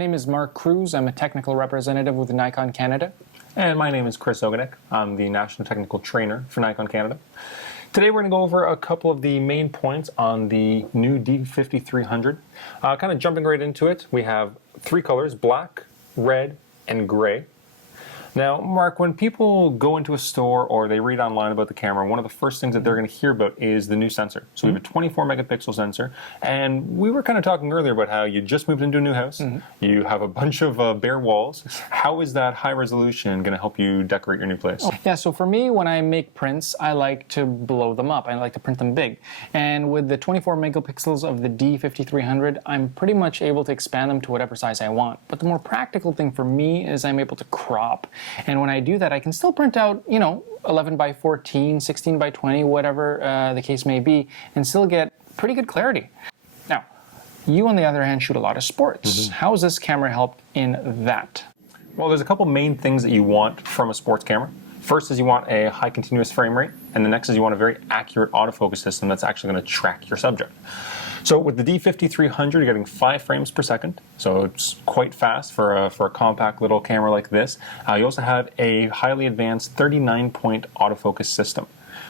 name is Mark Cruz. I'm a technical representative with Nikon Canada. And my name is Chris Ogonek. I'm the National Technical Trainer for Nikon Canada. Today we're going to go over a couple of the main points on the new D5300. Kind of jumping right into it, we have three colors, black, red, and gray. Now, Mark, when people go into a store or they read online about the camera, one of the first things that they're going to hear about is the new sensor. So we have a 24 megapixel sensor, and we were kind of talking earlier about how you just moved into a new house, you have a bunch of bare walls. How is that high resolution going to help you decorate your new place? Yeah, so for me, when I make prints, I like to blow them up. I like to print them big. And with the 24 megapixels of the D5300, I'm pretty much able to expand them to whatever size I want. But the more practical thing for me is I'm able to crop. And when I do that, I can still print out, 11 by 14, 16 by 20, whatever the case may be, and still get pretty good clarity. Now, you on the other hand shoot a lot of sports. How has this camera helped in that? Well, there's a couple main things that you want from a sports camera. First is you want a high continuous frame rate, and the next is you want a very accurate autofocus system that's actually going to track your subject. So with the D5300, you're getting 5 frames per second, so it's quite fast for a compact little camera like this. You also have a highly advanced 39-point autofocus system.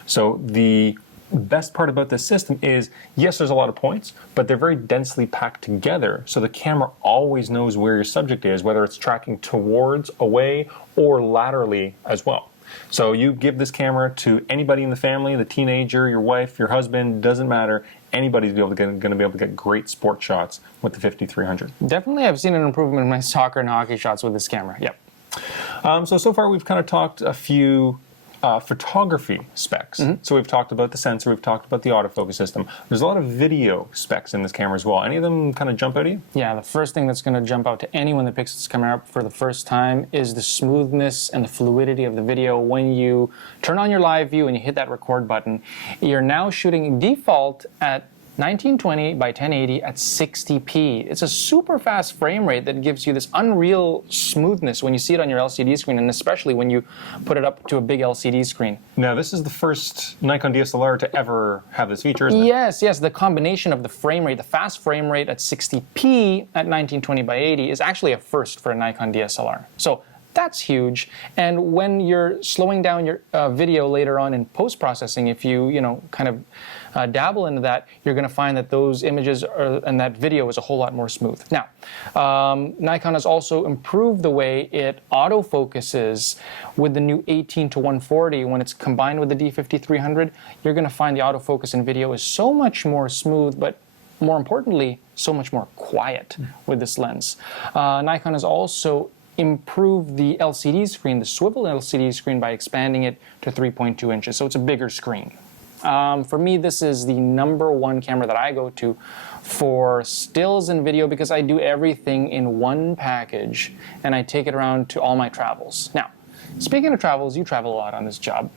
So the best part about this system is, yes, there's a lot of points, but they're very densely packed together, so the camera always knows where your subject is, whether it's tracking towards, away, or laterally as well. So you give this camera to anybody in the family, the teenager, your wife, your husband, doesn't matter. Anybody's going to be able to get great sport shots with the 5300. Definitely, I've seen an improvement in my soccer and hockey shots with this camera. Yep. So far we've kind of talked a few photography specs. So we've talked about the sensor, we've talked about the autofocus system. There's a lot of video specs in this camera as well. Any of them kind of jump out at you? Yeah, the first thing that's going to jump out to anyone that picks this camera up for the first time is the smoothness and the fluidity of the video. When you turn on your live view and you hit that record button, you're now shooting default at 1920 by 1080 at 60p. It's a super fast frame rate that gives you this unreal smoothness when you see it on your LCD screen, and especially when you put it up to a big LCD screen. Now, this is the first Nikon DSLR to ever have this feature, isn't it? Yes. The combination of the frame rate, the fast frame rate at 60p at 1920 by 80 is actually a first for a Nikon DSLR. So that's huge. And when you're slowing down your video later on in post-processing, if you, kind of dabble into that, you're going to find that those images and that video is a whole lot more smooth. Now, Nikon has also improved the way it autofocuses with the new 18-140. When it's combined with the D5300, you're going to find the autofocus in video is so much more smooth, but more importantly, so much more quiet with this lens. Nikon has also improve the LCD screen, the Swivel LCD screen, by expanding it to 3.2 inches, so it's a bigger screen. For me, this is the #1 camera that I go to for stills and video because I do everything in one package and I take it around to all my travels. Now, speaking of travels, you travel a lot on this job.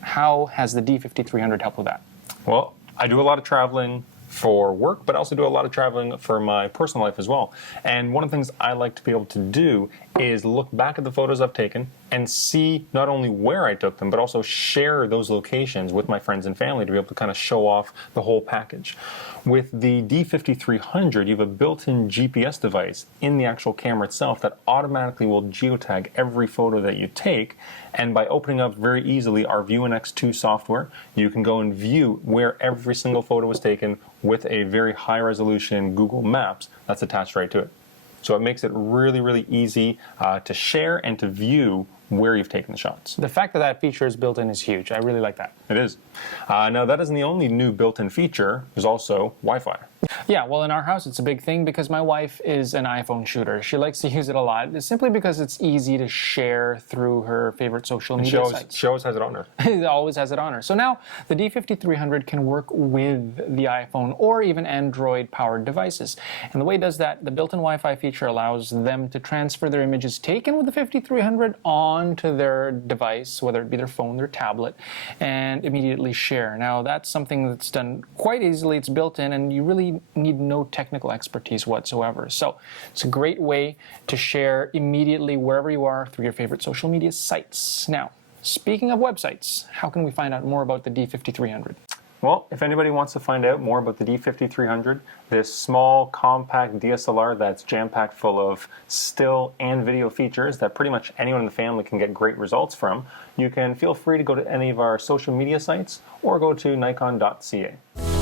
How has the D5300 helped with that? Well, I do a lot of traveling for work, but I also do a lot of traveling for my personal life as well. And one of the things I like to be able to do is look back at the photos I've taken and see not only where I took them, but also share those locations with my friends and family to be able to kind of show off the whole package. With the D5300, you have a built-in GPS device in the actual camera itself that automatically will geotag every photo that you take. And by opening up very easily our View and X2 software, you can go and view where every single photo was taken with a very high resolution Google Maps that's attached right to it. So it makes it really, really easy to share and to view where you've taken the shots. The fact that that feature is built in is huge. I really like that. It is. Now, that isn't the only new built-in feature. There's also Wi-Fi. Yeah, well, in our house, it's a big thing because my wife is an iPhone shooter. She likes to use it a lot, simply because it's easy to share through her favorite social media sites. She always has it on her. It always has it on her. So now the D5300 can work with the iPhone or even Android-powered devices. And the way it does that, the built-in Wi-Fi feature allows them to transfer their images taken with the 5300 onto their device, whether it be their phone, their tablet, and immediately share. Now, that's something that's done quite easily. It's built in, and you really need no technical expertise whatsoever. So it's a great way to share immediately wherever you are through your favorite social media sites. Now, speaking of websites, how can we find out more about the D5300? Well, if anybody wants to find out more about the D5300, this small, compact DSLR that's jam-packed full of still and video features that pretty much anyone in the family can get great results from, you can feel free to go to any of our social media sites or go to nikon.ca.